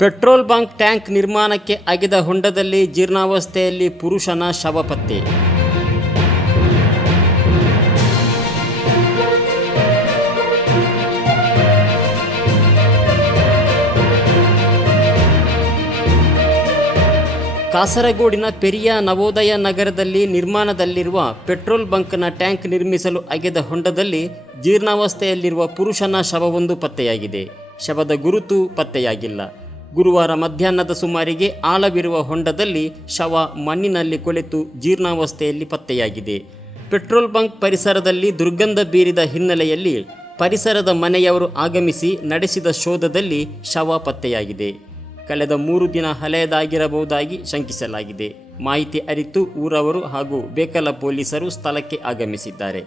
Petrol bunk tank ನಿರ್ಮಾಣಕ್ಕೆ ಅಗೆದ ಹೊಂಡದಲ್ಲಿ ಜೀರ್ಣಾವಸ್ಥೆಯಲ್ಲಿ ಪುರುಷನ ಶವ ಪತ್ತೆ. ಕಾಸರಗೋಡಿನ ಪೆರಿಯ ನವೋದಯ ನಗರದಲ್ಲಿ ನಿರ್ಮಾಣದಲ್ಲಿರುವ ಪೆಟ್ರೋಲ್ ಬಂಕ್ನ ಟ್ಯಾಂಕ್ ನಿರ್ಮಿಸಲು ಅಗೆದ ಹೊಂಡದಲ್ಲಿ ಜೀರ್ಣಾವಸ್ಥೆಯಲ್ಲಿರುವ ಪುರುಷನ ಶವವೊಂದು ಪತ್ತೆಯಾಗಿದೆ. ಶವದ ಗುರುತು ಪತ್ತೆಯಾಗಿಲ್ಲ. ಗುರುವಾರ ಮಧ್ಯಾಹ್ನದ ಸುಮಾರಿಗೆ ಆಳವಿರುವ ಹೊಂಡದಲ್ಲಿ ಶವ ಮಣ್ಣಿನಲ್ಲಿ ಕೊಳೆತು ಜೀರ್ಣಾವಸ್ಥೆಯಲ್ಲಿ ಪತ್ತೆಯಾಗಿದೆ. ಪೆಟ್ರೋಲ್ ಬಂಕ್ ಪರಿಸರದಲ್ಲಿ ದುರ್ಗಂಧ ಬೀರಿದ ಹಿನ್ನೆಲೆಯಲ್ಲಿ ಪರಿಸರದ ಮನೆಯವರು ಆಗಮಿಸಿ ನಡೆಸಿದ ಶೋಧದಲ್ಲಿ ಶವ ಪತ್ತೆಯಾಗಿದೆ. ಕಳೆದ 3 ದಿನ ಹಳೆಯದಾಗಿರಬಹುದಾಗಿ ಶಂಕಿಸಲಾಗಿದೆ. ಮಾಹಿತಿ ಅರಿತು ಊರವರು ಹಾಗೂ ಬೇಕಲ ಪೊಲೀಸರು ಸ್ಥಳಕ್ಕೆ ಆಗಮಿಸಿದ್ದಾರೆ.